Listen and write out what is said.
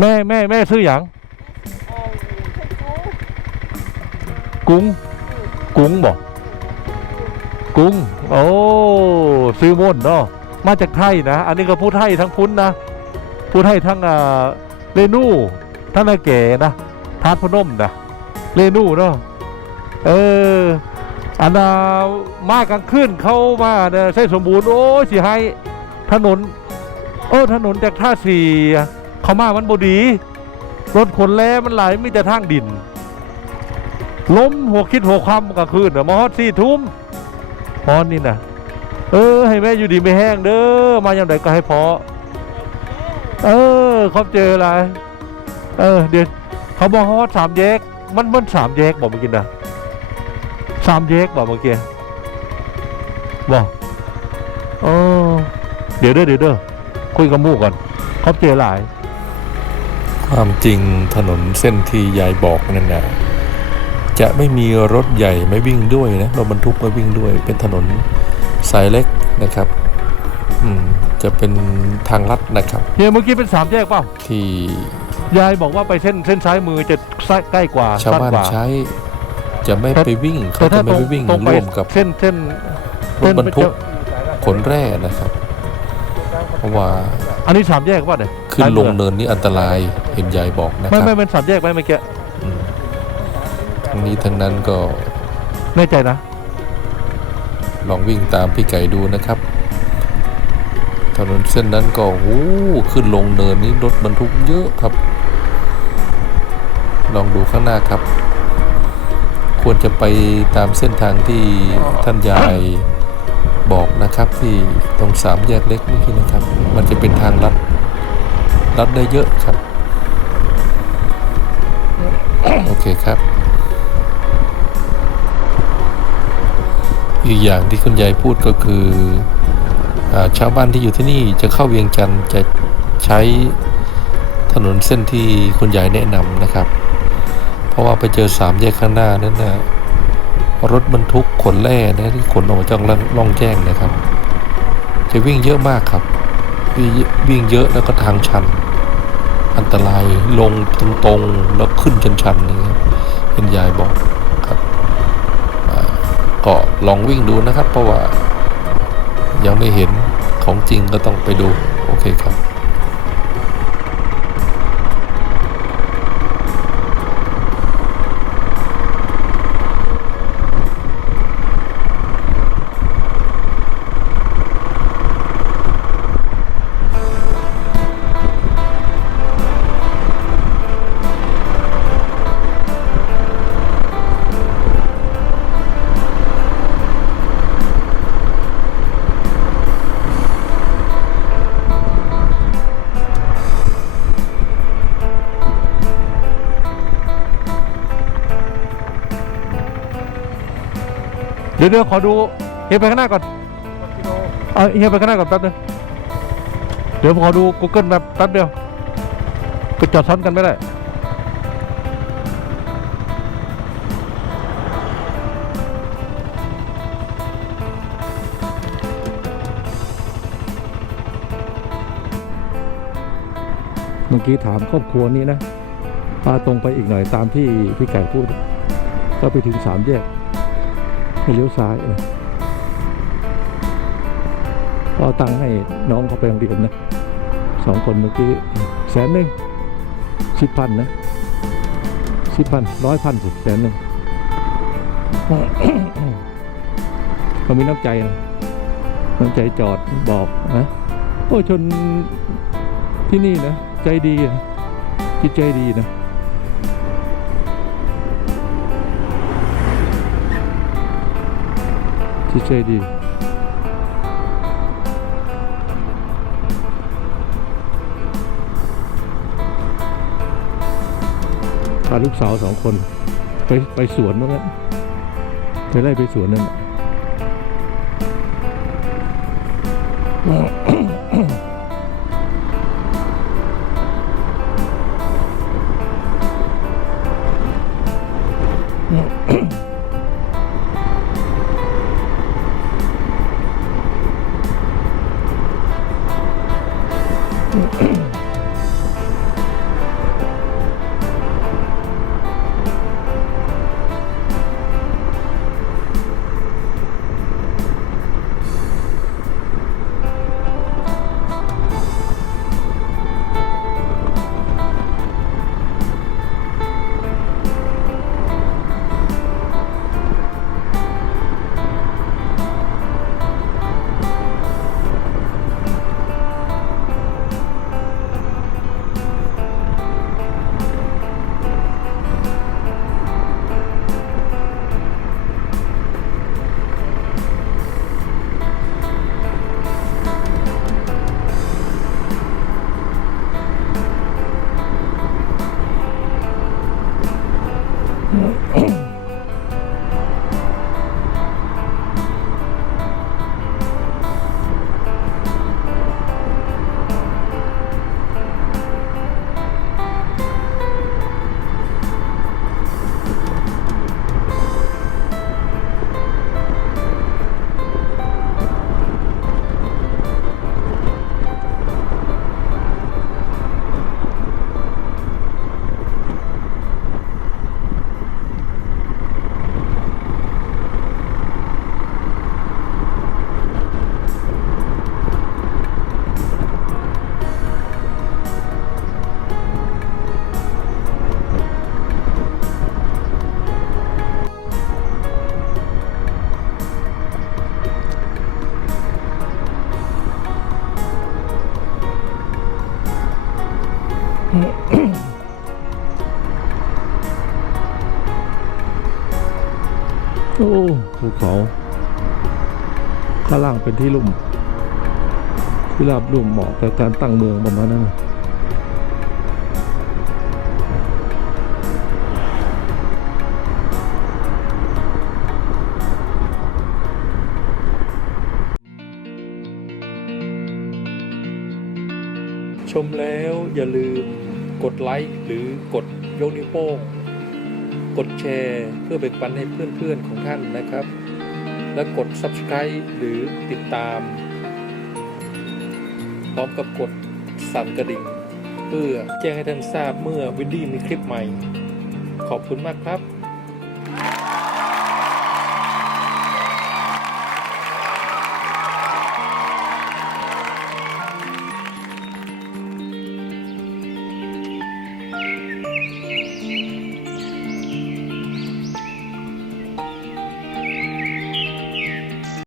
แม่แม่แม่ซื้ออย่างกุ้ง กุ้งบอกกุ้ง โอ้ซื้อม่นเนาะมาจากไทยนะ อันนี้ก็พูดไทยทั้งพุ้นนะพูดไทยทั้งเรนูทั้งนาเก๋นะทาดพนมนะเรนูเนาะเอออันน่ะมากลางคืนเข้ามาเนี่ยใช้สมบูรณ์โอ้สิให้ถนน โอ้ถนนจากท่าสี เขามามันบดี รถขนแล่มันไหลมีแต่ทางดิน ล้มหัวคิดหัวความกลางคืนเดี๋ยวมาฮอดสี่ทุ่มฮอนนี่นะเออ ให้แม่อยู่ดีไม่แห้งเด้อมาอย่างไรก็ให้พอ เออเขาเจออะไร เออ เดี๋ยวเขาบอกฮอดสามแยก มันมันสามแยกบอกเมื่อกี้นะสามแยกบอกเมื่อกี้บอกเออเดี๋ยวเด้อเดี๋ยวเด้อคุยกับมู่ก่อนเขาเจอหลาย ความจริงถนนเส้นที่ยายบอกนั่นนะจะไม่มีรถใหญ่ไม่วิ่งด้วยนะรถบรรทุกไม่วิ่งด้วย เป็นถนนสายเล็กนะครับ อืมจะเป็นทางลัดนะครับเฮียเมื่อกี้เป็นสามแยกเปล่าที่ยายบอกว่าไปเส้นเส้นซ้ายมือจะซ้ายใกล้กว่าชาวสั้นบ้านกว่าใช้ จะไม่ไปวิ่งแต่เขาถ้าจะไม่ตรงไปวิ่งตรงไปร่วมกับเส้นเส้นรถบรรทุกขนแร่นะครับ เพราะว่า อันนี้สามแยกป่ะเนี่ย ขึ้นซ้ายลมืงอเนินนี้อันตรายเห็นยายบอกนะคไม่รับไม่เป็นสามแยกไหมเมื่อกี้อืมทั้งนี้ทั้งนั้นก็แน่ใจนะลองวิ่งตามพี่ไก่ดูนะครับถนนเส้นนั้นก็โอ้โหขึ้นลงเนินนี้รถบรรทุกเยอะครับ ลองดูข้างหน้าครับ ควรจะไปตามเส้นทางที่ท่านยายบอกนะครับ ที่ตรงสามแยกเล็กเมื่อกี้นะครับ มันจะเป็นทางลัด ลัดได้เยอะครับ โอเคครับ อีกอย่างที่คุณยายพูดก็คืออาชาวบ้านที่อยู่ที่นี่จะเข้าเวียงจันทร์จะใช้ถนนเส้นที่คุณยายแนะนำนะครับ เพราะว่าไปเจอสามแยกข้างหน้านั้นนะรถบรรทุกขนแร่นะที่ขนออกมาจากล่องแจ้งนะครับ จะวิ่งเยอะมากครับ วิ่งวิ่งเยอะแล้วก็ทางชัน อันตรายลงตรงๆแล้วขึ้นชันๆอย่างเงี้ยคุณยายบอกครับก็ลองวิ่งดูนะครับ เพราะว่ายังไม่เห็นของจริงก็ต้องไปดู โอเคครับ เดี๋ยวเดี๋ยวขอดูเฮียไปข้างหน้าก่อนเอาเฮียไปข้างหน้าก่อนแป๊บนึงเดี๋ยวขอดู Google Map แป๊บเดียวก็จอดซ้อนกันไม่ได้เมื่อกี้ถามครอบครัวนี้นะพาตรงไปอีกหน่อยตามที่พี่ไก่พูด ก็ไปถึงสามแยก ให้เลี้ยวซ้ายเออก็เอตังให้น้องเขาไปโรงเรียนนะสองคนเมื่อกี้แสนหนึ่งสิบพันนะสิบพันร้อยพันสิแสนหนึ่งเขามีน้ำใจนะน้ำใจจอดบอกนะโอ้ยชนที่นี่นะ ใจดีนะจิตใจดีนะ จิตใจดีพาลูกสาวสองคน ไปไปสวนว่างั้นไปไล่ไปสวนนั่นแหละ Mm-hmm. โอ้ภูเขา ข้างล่างเป็นที่ลุ่ม ที่ราบลุ่มเหมาะกับการตั้งเมืองประมาณนั้นชมแล้วอย่าลืม กดไลค์หรือกดยกนิ้วโป้ง กดแชร์เพื่อแบ่งปันให้เพื่อนๆของท่านนะครับ และกด subscribe หรือติดตาม พร้อมกับกดสั่นกระดิ่ง เพื่อแจ้งให้ท่านทราบเมื่อวินดี้มีคลิปใหม่ ขอบคุณมากครับ